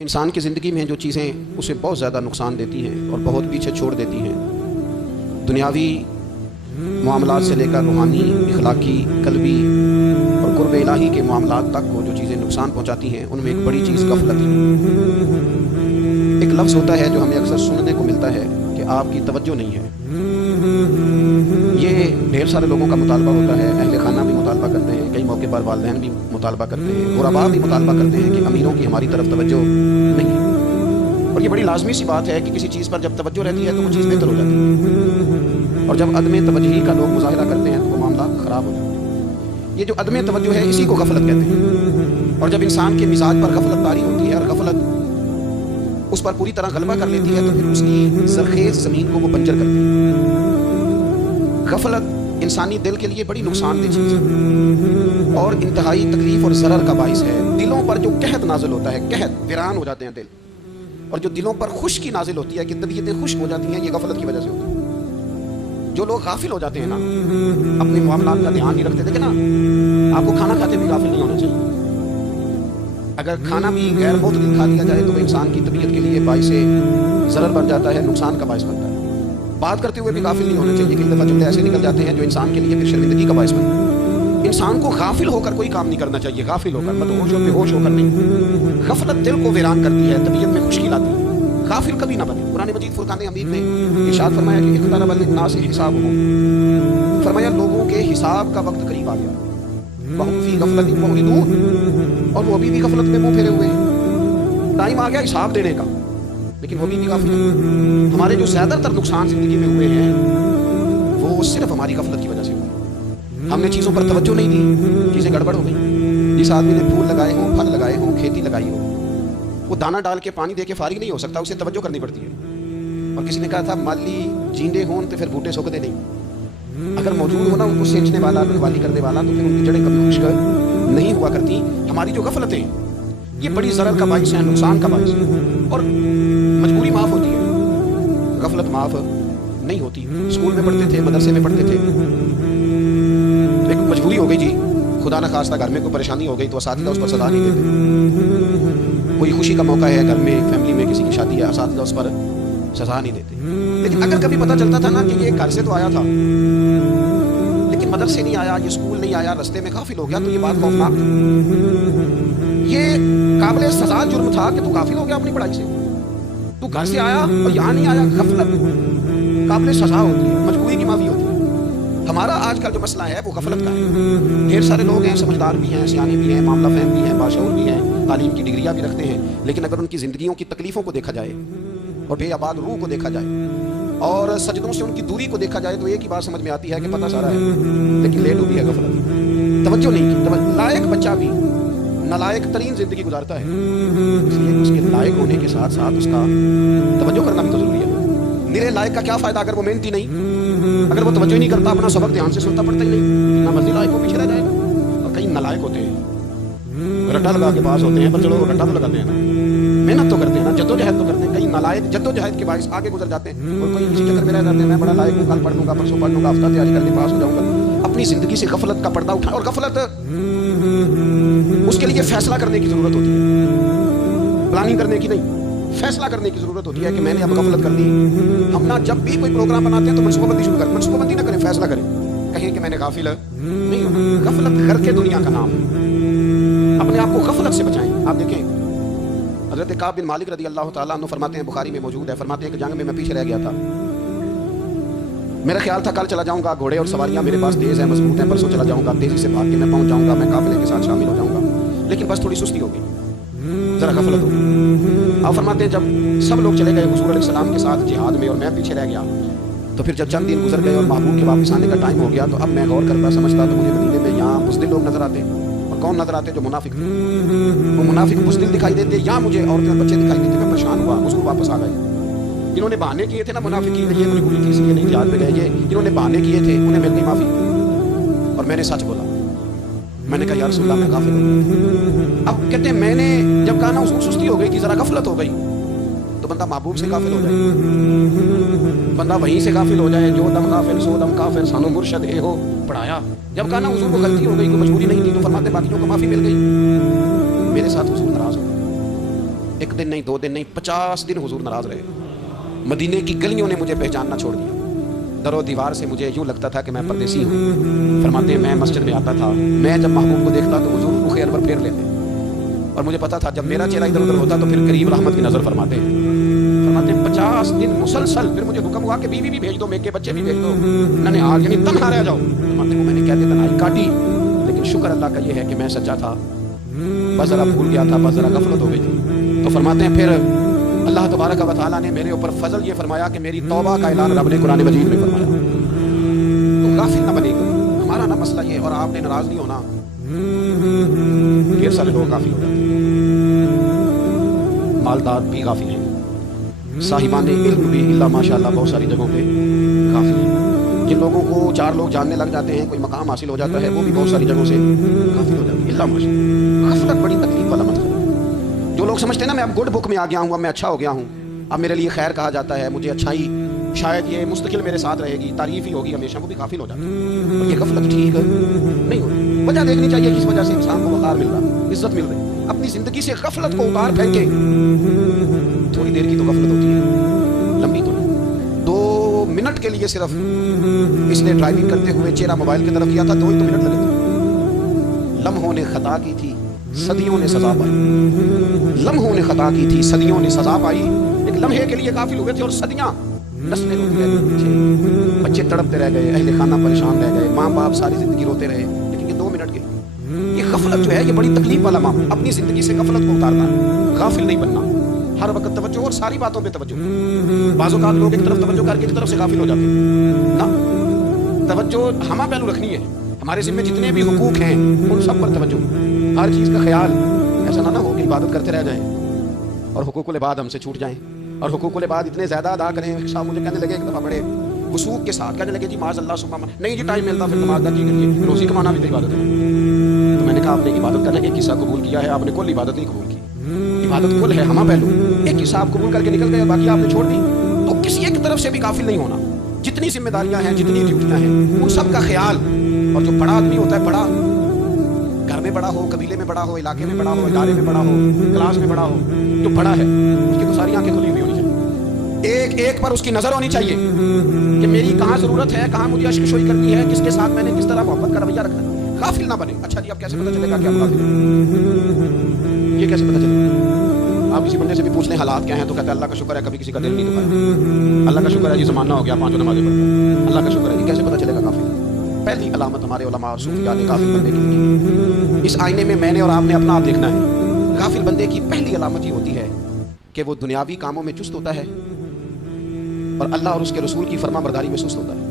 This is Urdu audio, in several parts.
انسان کی زندگی میں جو چیزیں اسے بہت زیادہ نقصان دیتی ہیں اور بہت پیچھے چھوڑ دیتی ہیں، دنیاوی معاملات سے لے کر روحانی، اخلاقی، قلبی اور قرب الہی کے معاملات تک کو جو چیزیں نقصان پہنچاتی ہیں، ان میں ایک بڑی چیز غفلت ہے۔ ایک لفظ ہوتا ہے جو ہمیں اکثر سننے کو ملتا ہے کہ آپ کی توجہ نہیں ہے۔ یہ ڈھیر سارے لوگوں کا مطالبہ ہوتا ہے، اہل خانہ بھی مطالبہ کرتے ہیں، کئی موقع پر والدین بھی مطالبہ کرتے ہیں، غرباء بھی مطالبہ کرتے ہیں کہ امیروں کی ہماری طرف توجہ نہیں ہے۔ اور یہ بڑی لازمی سی بات ہے کہ کسی چیز پر جب توجہ رہتی ہے تو وہ چیز بہتر ہو جاتی ہے، اور جب عدم توجہی کا لوگ مظاہرہ کرتے ہیں تو وہ معاملہ خراب ہو جاتا ہے۔ یہ جو عدم توجہ ہے اسی کو غفلت کہتے ہیں، اور جب انسان کے مزاج پر غفلت طاری ہوتی ہے اور غفلت اس پر پوری طرح غلبہ کر لیتی ہے تو پھر اس کی زرخیز زمین کو وہ بنجر کرتی ہے۔ غفلت انسانی دل کے لیے بڑی نقصان دہ چیز ہے اور انتہائی تکلیف اور ضرر کا باعث ہے۔ دلوں پر جو قحط نازل ہوتا ہے، قحط، ویران ہو جاتے ہیں دل، اور جو دلوں پر خشکی نازل ہوتی ہے کہ طبیعتیں خشک ہو جاتی ہیں، یہ غفلت کی وجہ سے ہوتی ہے۔ جو لوگ غافل ہو جاتے ہیں نا، اپنے معاملات کا دھیان نہیں رکھتے، دیکھیں نا، آپ کو کھانا کھاتے بھی غافل نہیں ہونا چاہیے۔ اگر کھانا بھی غیر معتدل کھا لیا جائے تو وہ انسان کی طبیعت کے لیے باعث ضرر بن جاتا ہے، نقصان کا باعث بنتا ہے۔ بات کرتے ہوئے بھی غافل نہیں ہونا چاہیے، کئی دفعہ جملے ایسے نکل جاتے ہیں جو انسان کے لیے پھر شرمندگی کا باعث بنتا ہے۔ انسان کو غافل ہو کر کوئی کام نہیں کرنا چاہیے، غافل ہو کر، مدہوش اور بے ہوش ہو کر نہیں۔ غفلت دل کو ویران کرتی ہے، طبیعت میں خشکی لاتی ہے۔ غافل کبھی نہ بنے۔ قرآن مجید فرقان حمید میں ارشاد فرمایا کہ اقترب للناس حسابهم، فرمایا لوگوں کے حساب کا وقت قریب آ گیا، وهم فی غفلۃ معرضون، اور وہ ابھی بھی غفلت میں منہ پھیرے ہوئے ہیں۔ ٹائم آ گیا حساب دینے کا، لیکن وہ بھی غافل ہیں۔ ہمارے جو زیادہ تر نقصان زندگی میں ہوئے ہیں وہ صرف ہماری غفلت کی وجہ سے ہوئے۔ ہم نے چیزوں پر توجہ نہیں دی، چیزیں گڑبڑ ہو گئی۔ جس آدمی نے پھول لگائے ہوں، پھل لگائے ہوں، کھیتی لگائی ہو، وہ دانہ ڈال کے پانی دے کے فارغ نہیں ہو سکتا، اسے توجہ کرنی پڑتی ہے۔ اور کسی نے کہا تھا مالی جیندے ہوں تو پھر بوٹے سوکھتے نہیں۔ اگر موجود ہونا ان کو سینچنے والا، رکھوالی کرنے والا، تو پھر ان کی جڑیں کبھی خشک نہیں ہوا کرتی۔ ہماری جو غفلتیں یہ بڑی ضرر کا باعث ہیں، نقصان کا باعث ہے، اور مجبوری معاف ہوتی ہے، غفلت معاف نہیں ہوتی۔ اسکول میں پڑھتے تھے، مدرسے میں پڑھتے تھے، ایک مجبوری ہو گئی جی، خدا نہ خواستہ گھر میں کوئی پریشانی ہو گئی تو اساتذہ اس پر سزا نہیں دیتے۔ کوئی خوشی کا موقع ہے، گھر میں فیملی میں کسی کی شادی ہے، اساتذہ اس پر سزا نہیں دیتے۔ لیکن اگر کبھی پتہ چلتا تھا نا کہ یہ گھر سے تو آیا تھا لیکن مدرسے نہیں آیا، یہ اسکول نہیں آیا، رستے میں غافل ہو گیا، تو یہ بات خوفناک تھی۔ یہ قابل سزا جرم تھا کہ تو غافل ہو گیا اپنی پڑھائی سے، تو گھر سے آیا اور یہاں نہیں آیا۔ غفلت قابل سزا ہوتی ہے، مجبوری کی معافی ہوتی ہے۔ ہمارا آج کل جو مسئلہ ہے وہ غفلت کا ہے۔ ڈھیر سارے لوگ ہیں، سمجھدار بھی ہیں، سیانے بھی ہیں، معاملہ فہم بھی ہیں، باشعور بھی ہیں، تعلیم کی ڈگریاں بھی رکھتے ہیں، لیکن اگر ان کی زندگیوں کی تکلیفوں کو دیکھا جائے اور بے آباد روح کو دیکھا جائے اور سجدوں سے ان کی دوری کو دیکھا جائے تو ایک ہی بات سمجھ میں آتی ہے کہ پتہ سارا ہے، لیکن لے ڈوبی ہے غفلت، توجہ نہیں کی۔ لائق بچہ بھی نالائق ترین زندگی گزارتا ہے، اس لیے اس کے لائق ہونے کے ساتھ ساتھ اس کا توجہ کرنا بھی تو ضروری ہے۔ میرے لائق کا کیا فائدہ اگر وہ محنتی نہیں، اگر وہ توجہ ہی نہیں کرتا، اپنا سبق دھیان سے سنتا پڑھتا ہی نہیں، نہ مرضی لائق وہ پیچھے رہ جائے گا۔ اور کئی نالائق ہوتے ہیں، رٹا لگا کے پاس ہوتے ہیں، پر چلو رٹا تو لگاتے ہیں نا، محنت تو کرتے ہیں نا، جدوجہد تو کرتے ہیں۔ کئی نالائق جدوجہد کے باعث آگے گزر جاتے ہیں، اور کوئی اسی چکر میں رہ جاتے ہیں، میں بڑا لائق ہوں، کل پڑھ لوں گا، پرسوں پڑھ لوں گا، ہفتہ تیاری کر کے پاس ہو جاؤں گا۔ اپنی زندگی سے غفلت کا پردہ اٹھا، اور غفلت اس کے لیے فیصلہ کرنے کی ضرورت ہوتی ہے، پلاننگ کرنے کی نہیں، فیصلہ کرنے کی ضرورت ہوتی ہے کہ میں نے اب غفلت کر لی۔ ہم نہ جب بھی کوئی پروگرام بناتے ہیں تو منصوبہ بندی شروع کریں، منصوبہ بندی نہ کریں، فیصلہ کریں، کہیں کہ میں نے غافل نہیں ہونا۔ غفلت گھر کے دنیا کا نام ہے، اپنے آپ کو غفلت سے بچائیں۔ آپ دیکھیں حضرت کعب بن مالک رضی اللہ تعالیٰ عنہ فرماتے ہیں، بخاری میں موجود ہے، فرماتے ہیں کہ جنگ میں میں پیچھے رہ گیا تھا، میرا خیال تھا کل چلا جاؤں گا، گھوڑے اور سواریاں میرے پاس تیز ہیں، مضبوط ہیں، پرسوں چلا جاؤں گا، تیزی سے بھاگ کے میں پہنچ جاؤں گا، میں قافلے کے ساتھ شامل ہو جاؤں گا، لیکن بس تھوڑی سستی ہوگی، ذرا غفلت ہوگی۔ آپ فرماتے ہیں جب سب لوگ چلے گئے حضور علیہ السلام کے ساتھ جہاد میں اور میں پیچھے رہ گیا، تو پھر جب چند دن گزر گئے اور محبوب کے واپس آنے کا ٹائم ہو گیا تو اب میں غور کرتا سمجھتا تو مجھے مدینے میں یہاں بزدل لوگ نظر آتے، اور کون نظر آتے؟ جو منافق تھے، وہ منافق بزدل دکھائی دیتے، یا مجھے عورتیں بچے دکھائی دیتے۔ میں پریشان ہوا، حضور واپس آ گئے۔ جنہوں نے بہانے کیے تھے نا منافقین، یہ مجبوری تھی اس لیے نہیں جہاد میں گئے، یہ جنہوں نے بہانے کیے تھے انہیں مل گئی معافی، اور میں نے سچ بولا، میں نے کہا یا رسول اللہ میں غافل ہو گیا۔ اب کہتے ہیں میں نے جب کہا نا حضور سستی ہو گئی تھی، ذرا غفلت ہو گئی، تو بندہ محبوب سے غافل ہو جائے، بندہ وہیں سے غافل ہو جائے، جو دم غافل سو دم کافر، سانو مرشد اے ہو پڑھایا۔ جب کہا نا حضور کو غلطی ہو گئی، کوئی مجبوری نہیں تھی، تو فرماتے باقیوں کو معافی مل گئی، میرے ساتھ حضور ناراض ہو گئے۔ ایک دن نہیں، 2 دن نہیں، 50 دن حضور ناراض رہے. مدینے کی گلیوں نے مجھے پہچاننا چھوڑ دیا. در و دیوار سے مجھے یوں لگتا تھا کہ میں پردیسی ہوں. فرماتے ہیں میں مسجد میں آتا تھا، میں جب محبوب کو دیکھتا تو حضور رخ انور پھیر لیتے، اور مجھے پتا تھا جب میرا چہرہ ادھر ادھر ہوتا تو پھر قریب رحمت کی نظر فرماتے ہیں. 50 دن مسلسل. پھر مجھے حکم ہوا کہ بیوی بھی بھیج دو، میکے بچے بھی بھیج دو، ننھیال یعنی تنہا رہ جاؤ. فرماتے ہیں میں نے کہتے تنہائی کاٹی، لیکن شکر اللہ کا یہ ہے کہ میں سچا تھا، بس ذرا بھول گیا تھا، بس ذرا غفلت ہو گئی تھی. تو فرماتے ہیں پھر اللہ تبارک و تعالیٰ نے میرے اوپر فضل یہ فرمایا کہ میری توبہ کا اعلان رب نے قرآن مجید میں فرمایا. تو غافل نہ بنے گا. ہمارا نہ مسئلہ یہ، اور آپ نے ناراض نہیں ہونا. ڈھیر سارے لوگ غافل ہو جاتے ہیں، مالدار بھی غافل ہیں، صاحبان علم بھی اللہ ماشاء اللہ بہت ساری جگہوں پہ غافل ہیں. جن لوگوں کو 4 لوگ جاننے لگ جاتے ہیں، کوئی مقام حاصل ہو جاتا ہے، وہ بھی بہت ساری جگہوں سے غافل ہو جاتے ہیں. اللہ ماشاء اللہ. غفلت بڑی تکلیف والا مسئلہ. جو لوگ سمجھتے ہیں نا میں اب گڈ بک میں آ گیا ہوں، اب میں اچھا ہو گیا ہوں، اب میرے لیے خیر کہا جاتا ہے، مجھے اچھائی شاید یہ مستقل میرے ساتھ رہے گی، تعریف ہی ہوگی ہمیشہ، وہ بھی غافل ہو جاتا ہے. اور یہ غفلت ٹھیک نہیں ہوتی. وجہ دیکھنی چاہیے کس وجہ سے انسان کو وقار مل رہا، عزت مل رہی. اپنی زندگی سے غفلت کو اتار پھینکے. تھوڑی دیر کی تو غفلت ہوتی ہے، لمبی تو نہیں. 2 منٹ کے لیے صرف اس نے ڈرائیونگ کرتے ہوئے چہرہ موبائل کی طرف کیا تھا، 2 ہی تو منٹ لگے تھے. لمحوں نے خطا کی تھی، صدیوں نے سزا پائی. لمحوں نے خطا کی تھی، صدیوں نے سزا پائی. ایک لمحے کے لیے غافل ہوئے تھے اور صدیاں نسلیں روتی رہ گئی. بچے تڑپتے رہ گئے، اہل خانہ پریشان رہ گئے، ماں باپ ساری زندگی روتے رہے. لیکن یہ 2 منٹ کے لیے یہ غفلت جو ہے یہ بڑی تکلیف والا معاملہ. اپنی زندگی سے غفلت کو اتارنا ہے، غافل نہیں بننا. ہر وقت توجہ اور ساری باتوں پہ توجہ. بعض اوقات لوگ ایک طرف توجہ کر کے ایک طرف سے غافل ہو جاتے ہیں. نہ، توجہ ہمہ پہلو رکھنی ہے. ہمارے ذمہ جتنے بھی حقوق ہیں ان سب پر توجہ، ہر چیز کا خیال. ایسا نہ ہو کہ عبادت کرتے رہ جائیں اور حقوق العباد ہم سے چھوٹ جائیں، اور حقوق العباد اتنے زیادہ ادا کریں. صاحب مجھے کہنے لگے ایک دفعہ بڑے وسوق کے ساتھ کہنے لگے جی معاذ اللہ سبحان اللہ، نہیں جی ٹائم ملتا پھر نماز کا جی کریے، روزی کمانا بھی تو عبادت ہے. تو میں نے کہا آپ نے عبادت کرنے ایک حصہ قبول کیا ہے، آپ نے کل عبادت نہیں قبول کی. عبادت کل ہے، ہمہ پہلو. ایک حصہ آپ قبول کر کے نکل گئے، باقی آپ نے چھوڑ دی. تو کسی ایک طرف سے بھی غافل نہیں ہونا. جتنی ذمہ داریاں ہیں، جتنی ڈیوٹیاں ہیں، ان سب کا خیال. اور جو بڑا آدمی ہوتا ہے، بڑا گھر میں بڑا ہو، قبیلے میں بڑا ہو، علاقے میں بڑا ہو، ادارے میں بڑا ہو، کلاس میں بڑا ہو، جو بڑا ہے اس کی تو ساری آنکھیں کھلی ہوئی ہونی چاہیے. ایک ایک پر اس کی نظر ہونی چاہیے کہ میری کہاں ضرورت ہے، کہاں مجھے اشک شوئی کرنی ہے، کس کے ساتھ میں نے کس طرح محبت کا رویہ رکھنا ہے. غافل نہ بنے. اچھا جی اب کیسے پتہ چلے گا کہ آپ غافل ہیں؟ یہ کیسے پتہ چلے گا؟ آپ کسی بندے سے بھی پوچھ لیں حالات کیا ہیں تو کہتے ہیں اللہ کا شکر ہے کبھی کسی کا دل نہیں دکھایا، اللہ کا شکر ہے جی زمانہ ہو گیا 5 نمازیں پڑھتا، اللہ کا شکر ہے. یہ کیسے پتہ چلے گا غافل؟ پہلی علامت ہمارے علماء اور صوفیاء نے غافل بندے کی. اس آئینے میں میں نے اور آپ نے اپنا آپ دیکھنا ہے. غافل بندے کی پہلی علامت یہ ہوتی ہے کہ وہ دنیاوی کاموں میں چست ہوتا ہے اور اللہ اور اس کے رسول کی فرما برداری میں سست ہوتا ہے.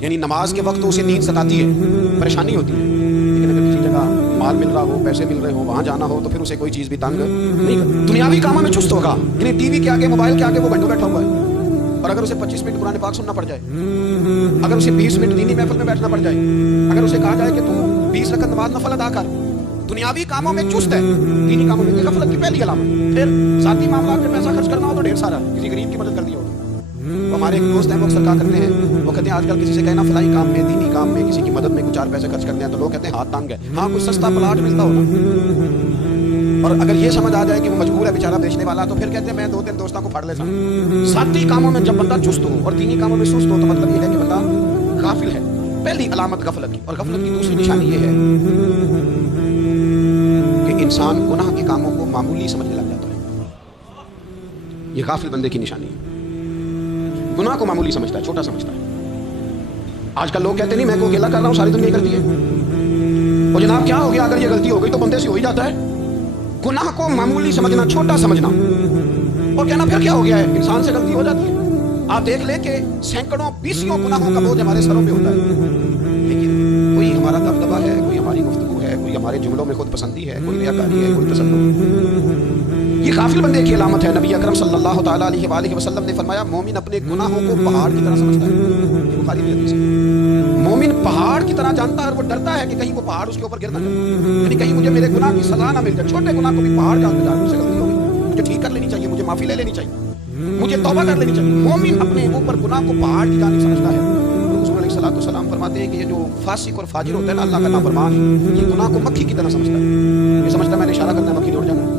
یعنی نماز کے وقت تو اسے نیند ستاتی ہے، پریشانی ہوتی ہے، لیکن اگر کسی جگہ مال مل رہا ہو، پیسے مل رہے ہو، وہاں جانا ہو تو پھر اسے کوئی چیز بھی تنگ نہیں کرتی. دنیاوی کاموں میں چست ہوگا، یعنی ٹی وی کے آگے، موبائل کے آگے وہ گھنٹوں بیٹھا ہوا ہے. اور اگر اسے 25 منٹ قرآن پاک سننا پڑ جائے، اگر اسے 20 منٹ دینی محفل میں بیٹھنا پڑ جائے، اگر اسے کہا جائے کہ تو 20 رکعت نماز نفل ادا کر، دنیاوی کاموں میں چست ہے، دینی کاموں میں. غفلت کی پہلی علامت. پھر ذاتی معاملات میں پیسہ خرچ کرنا ہو تو ڈھیر سارا، کسی غریب کی مدد کر دی ہو. ہمارے ایک دوست ہیں وہ اکثر کہا کرتے ہیں، وہ کہتے ہیں آج کل کسی سے کہنا فلائی کام میں، دینی کام میں، کسی کی مدد میں کچھ 4 پیسے خرچ کرنے ہیں تو لوگ کہتے ہیں ہاتھ تانگ ہے. ہاں کوئی سستا پلاٹ ملتا ہونا، اور اگر یہ سمجھ آ جائے کہ وہ مجبور ہے بیچارہ بیچنے والا تو پھر کہتے ہیں میں 2-3 دوستوں کو پھاڑ لیتا ہوں. ذاتی کاموں میں جب بندہ چست ہو اور دینی کاموں میں سست ہو تو مطلب یہ ہے کہ بندہ غافل ہے. پہلی علامت غفلت کی. اور غفلت کی دوسری نشانی یہ ہے کہ انسان گناہ کے کاموں کو معمولی سمجھنے لگ جاتا ہے. یہ غافل بندے کی نشانی ہے. گناہ کو معمولی سمجھتا ہے، چھوٹا سمجھتا ہے. آج کل لوگ کہتے نہیں میں کو اکیلا کر رہا ہوں، ساری دنیا کرتی ہے. اور جناب کیا ہو گیا اگر یہ غلطی ہو گئی تو بندے سے ہو ہی جاتا ہے. گناہ کو معمولی سمجھنا، چھوٹا سمجھنا اور کہنا پھر کیا ہو گیا ہے، انسان سے غلطی ہو جاتی ہے. آپ دیکھ لیں کہ سینکڑوں بیسیوں گناہوں کا بوجھ ہمارے سروں پہ ہوتا ہے، لیکن کوئی ہمارا دبدبہ ہے، کوئی ہماری گفتگو ہے، کوئی ہمارے جملوں میں خود پسندی ہے، کوئی ریاکاری ہے، کوئی تسلط. یہ غافل بندے کی علامت ہے. نبی اکرم صلی اللہ تعالیٰ علیہ وآلہ وسلم نے فرمایا مومن اپنے گناہوں کو پہاڑ کی طرح سمجھتا ہے. یہ بخاری کی حدیث ہے. مومن پہاڑ کی طرح جانتا ہے اور وہ ڈرتا ہے کہ کہیں وہ پہاڑ اس کے اوپر گر نہ جائے، یعنی کہیں مجھے میرے گناہ کی سزا نہ مل جائے. چھوٹے گناہ کو بھی پہاڑ جانتے جا رہے، مجھ سے غلطی ہو گئی، مجھے ٹھیک کر لینی چاہیے، مجھے معافی لے لینی چاہیے، مجھے توبہ کر لینی چاہیے. مومن اپنے اوپر گناہ کو پہاڑ کی جانب سمجھتا ہے. رسول علیہ الصلوۃ والسلام فرماتے ہیں کہ یہ جو فاسق اور فاجر ہوتا ہے نا، اللہ کا نافرمان، یہ گناہ کو مکھی کی طرح سمجھتا ہے. یہ سمجھتا ہے میں نے اشارہ کرنا ہے مکھی دوڑ جانا ہے.